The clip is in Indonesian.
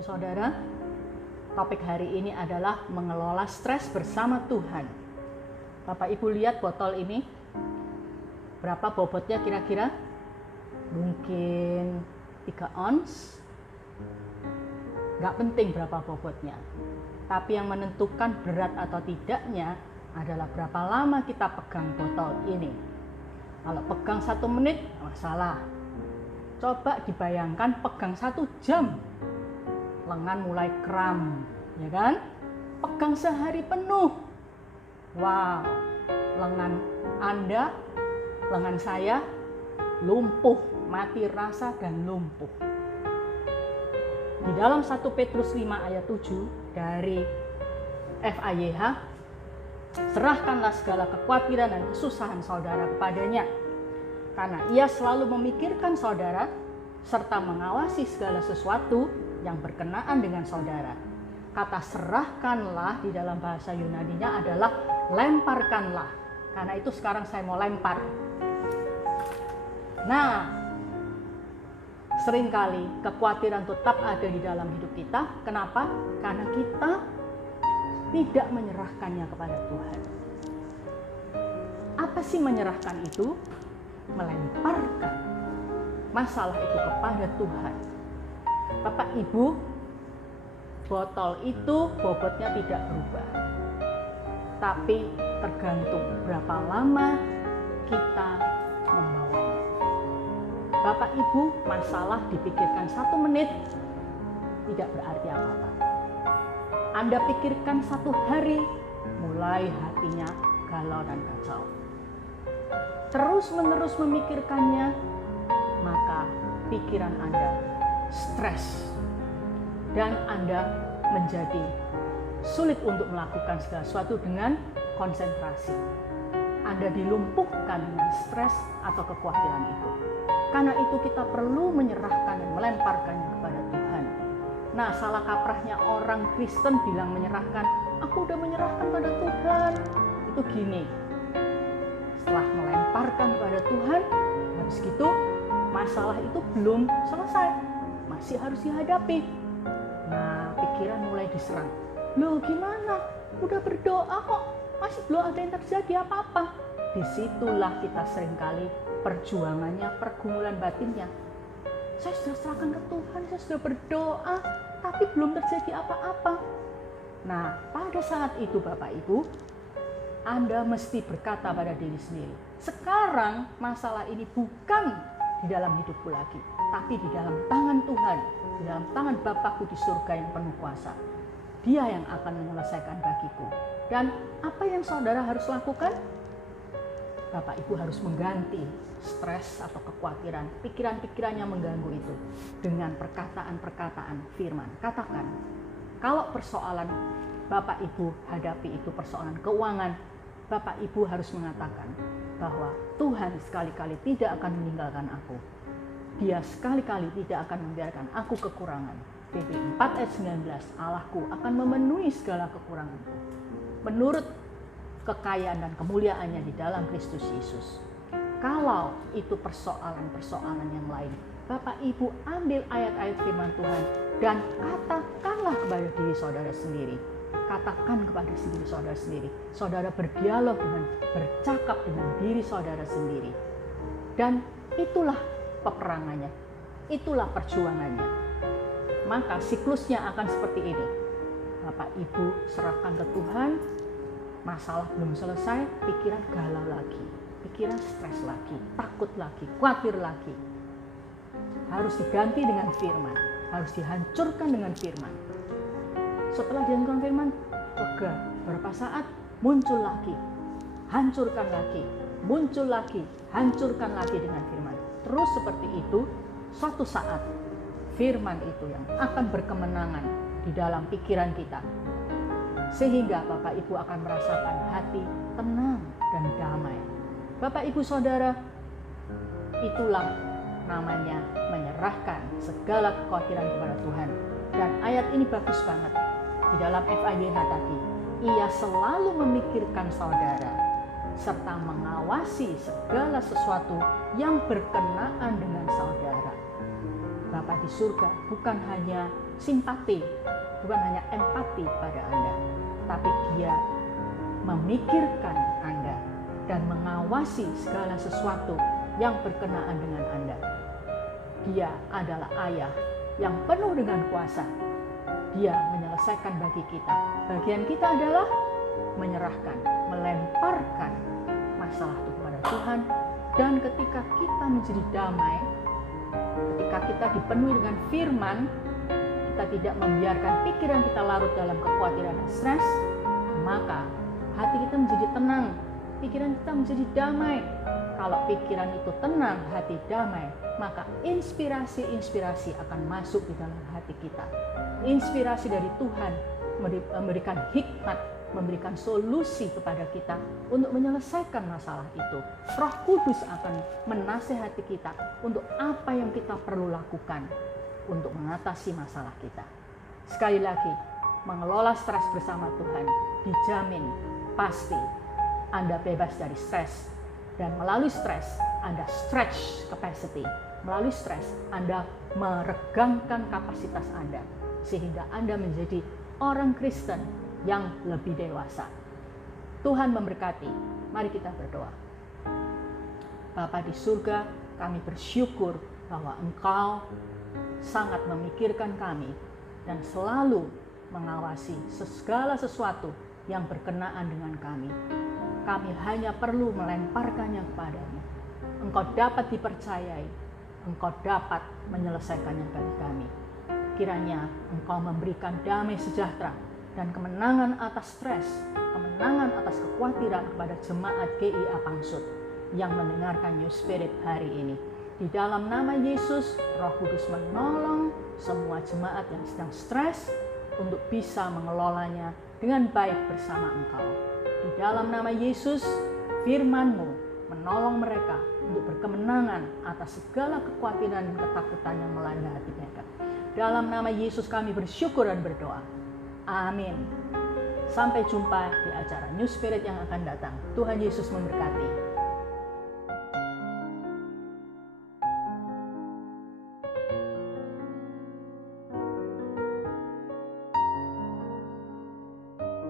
Ibu Saudara, topik hari ini adalah mengelola stres bersama Tuhan. Bapak Ibu lihat botol ini, berapa bobotnya kira-kira? Mungkin 3 ons. Gak penting berapa bobotnya, tapi yang menentukan berat atau tidaknya adalah berapa lama kita pegang botol ini. Kalau pegang 1 menit, masalah. Coba dibayangkan pegang 1 jam, lengan mulai kram, ya kan? Pegang sehari penuh, wow, lengan Anda, lengan saya lumpuh, mati rasa dan lumpuh. Di dalam 1 Petrus 5 ayat 7 dari FAYH, serahkanlah segala kekhawatiran dan kesusahan saudara kepadanya, karena ia selalu memikirkan saudara serta mengawasi segala sesuatu yang berkenaan dengan saudara. Kata serahkanlah di dalam bahasa Yunaninya adalah lemparkanlah. Karena itu sekarang saya mau lempar. Nah, seringkali kekhawatiran tetap ada di dalam hidup kita. Kenapa? Karena kita tidak menyerahkannya kepada Tuhan. Apa sih menyerahkan itu? Melemparkan masalah itu kepada Tuhan. Bapak Ibu, botol itu bobotnya tidak berubah, tapi tergantung berapa lama kita membawanya. Bapak Ibu, masalah dipikirkan 1 menit tidak berarti apa-apa. Anda pikirkan 1 hari, mulai hatinya galau dan kacau. Terus-menerus memikirkannya, maka pikiran Anda stres dan Anda menjadi sulit untuk melakukan segala sesuatu dengan konsentrasi. Anda dilumpuhkan dengan stres atau kekhawatiran itu. Karena itu kita perlu menyerahkan dan melemparkannya kepada Tuhan. Nah, salah kaprahnya orang Kristen bilang menyerahkan, aku udah menyerahkan pada Tuhan. Itu gini, setelah melemparkan kepada Tuhan, habis gitu masalah itu belum selesai, masih harus dihadapi. Nah, pikiran mulai diserang. Loh gimana? Udah berdoa kok, masih belum ada yang terjadi apa-apa. Disitulah kita seringkali perjuangannya, pergumulan batinnya. Saya sudah serahkan ke Tuhan, saya sudah berdoa, tapi belum terjadi apa-apa. Nah, pada saat itu Bapak Ibu, Anda mesti berkata pada diri sendiri, sekarang masalah ini bukan di dalam hidupku lagi, tapi di dalam tangan Tuhan, di dalam tangan Bapakku di surga yang penuh kuasa. Dia yang akan menyelesaikan bagiku. Dan apa yang saudara harus lakukan? Bapak Ibu harus mengganti stres atau kekhawatiran, pikiran-pikiran yang mengganggu itu dengan perkataan-perkataan firman. Katakan, kalau persoalan Bapak Ibu hadapi itu persoalan keuangan, Bapak Ibu harus mengatakan bahwa Tuhan sekali-kali tidak akan meninggalkan aku. Dia sekali-kali tidak akan membiarkan aku kekurangan. Filipi 4 ayat 19, Allahku akan memenuhi segala kekuranganku menurut kekayaan dan kemuliaannya di dalam Kristus Yesus. Kalau itu persoalan-persoalan yang lain, Bapak Ibu ambil ayat-ayat firman Tuhan dan katakanlah kepada diri saudara sendiri. Katakan kepada diri saudara sendiri. Saudara berdialog dengan, bercakap dengan diri saudara sendiri. Dan itulah peperangannya. Itulah perjuangannya. Maka siklusnya akan seperti ini. Bapak Ibu serahkan ke Tuhan, masalah belum selesai, pikiran galau lagi, pikiran stres lagi, takut lagi, khawatir lagi. Harus diganti dengan firman, harus dihancurkan dengan firman. Setelah dihancurkan firman, lega, beberapa saat muncul lagi, hancurkan lagi, muncul lagi, hancurkan lagi dengan firman. Terus seperti itu, suatu saat firman itu yang akan berkemenangan di dalam pikiran kita. Sehingga Bapak Ibu akan merasakan hati tenang dan damai. Bapak Ibu Saudara, itulah namanya menyerahkan segala kekhawatiran kepada Tuhan. Dan ayat ini bagus banget. Di dalam FAYH tadi, ia selalu memikirkan saudara serta mengawasi segala sesuatu yang berkenaan dengan saudara. Bapa di surga bukan hanya simpati, bukan hanya empati pada Anda, tapi Dia memikirkan Anda dan mengawasi segala sesuatu yang berkenaan dengan Anda. Dia adalah Ayah yang penuh dengan kuasa. Dia menyelesaikan bagi kita. Bagian kita adalah menyerahkan, melemparkan masalah itu kepada Tuhan. Dan ketika kita menjadi damai, ketika kita dipenuhi dengan firman, kita tidak membiarkan pikiran kita larut dalam kekhawatiran dan stres, maka hati kita menjadi tenang, pikiran kita menjadi damai. Kalau pikiran itu tenang, hati damai, maka inspirasi-inspirasi akan masuk di dalam hati kita. Inspirasi dari Tuhan memberikan hikmat, memberikan solusi kepada kita untuk menyelesaikan masalah itu. Roh Kudus akan menasehati kita untuk apa yang kita perlu lakukan untuk mengatasi masalah kita. Sekali lagi, mengelola stres bersama Tuhan dijamin pasti Anda bebas dari stres. Dan melalui stres, Anda stretch capacity. Melalui stres, Anda meregangkan kapasitas Anda. Sehingga Anda menjadi orang Kristen yang lebih dewasa. Tuhan memberkati. Mari kita berdoa. Bapa di surga, kami bersyukur bahwa Engkau sangat memikirkan kami dan selalu mengawasi segala sesuatu yang berkenaan dengan kami. Kami hanya perlu melemparkannya kepadamu. Engkau dapat dipercayai, Engkau dapat menyelesaikannya bagi kami. Kiranya Engkau memberikan damai sejahtera dan kemenangan atas stres, kemenangan atas kekhawatiran kepada jemaat GIA Pangsut yang mendengarkan New Spirit hari ini. Di dalam nama Yesus, Roh Kudus menolong semua jemaat yang sedang stres untuk bisa mengelolanya dengan baik bersama Engkau. Di dalam nama Yesus, firman-Mu menolong mereka untuk berkemenangan atas segala kekhawatiran dan ketakutan yang melanda hati mereka. Dalam nama Yesus kami bersyukur dan berdoa. Amin. Sampai jumpa di acara New Spirit yang akan datang. Tuhan Yesus memberkati.